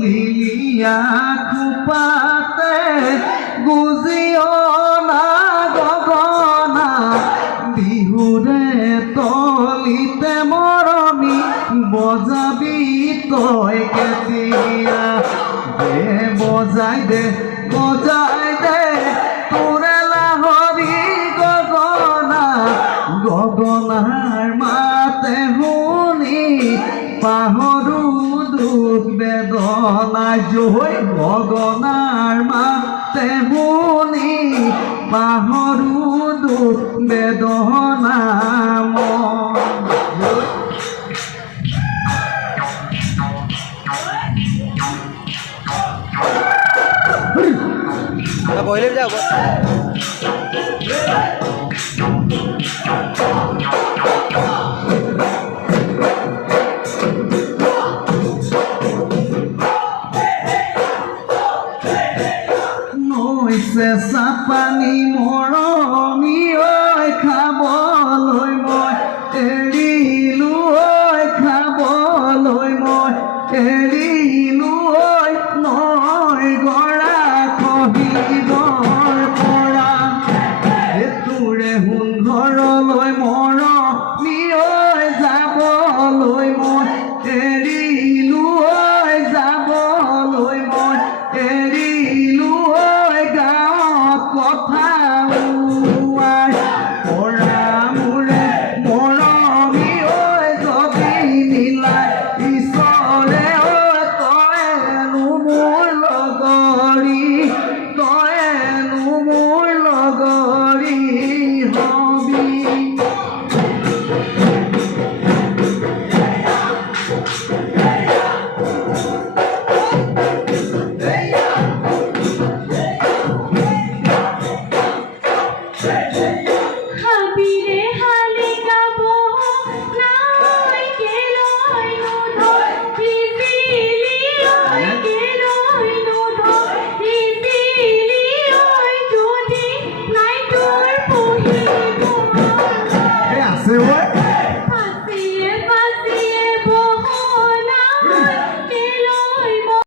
Lilia খুপাতে গুজিও না গগনা বিহুৰে তলিতে মৰমি বজাবি তই কেতিয়া দে বজাই দে তোৰে লাহৰি গগনা গগনাৰ মাতে শুনি পাহৰু দুখ বেদনা জয় গগনাৰ মাতে শুনি পাহৰু দুখ বেদনা বহিলে যাব নৈছে চাপানি মৰম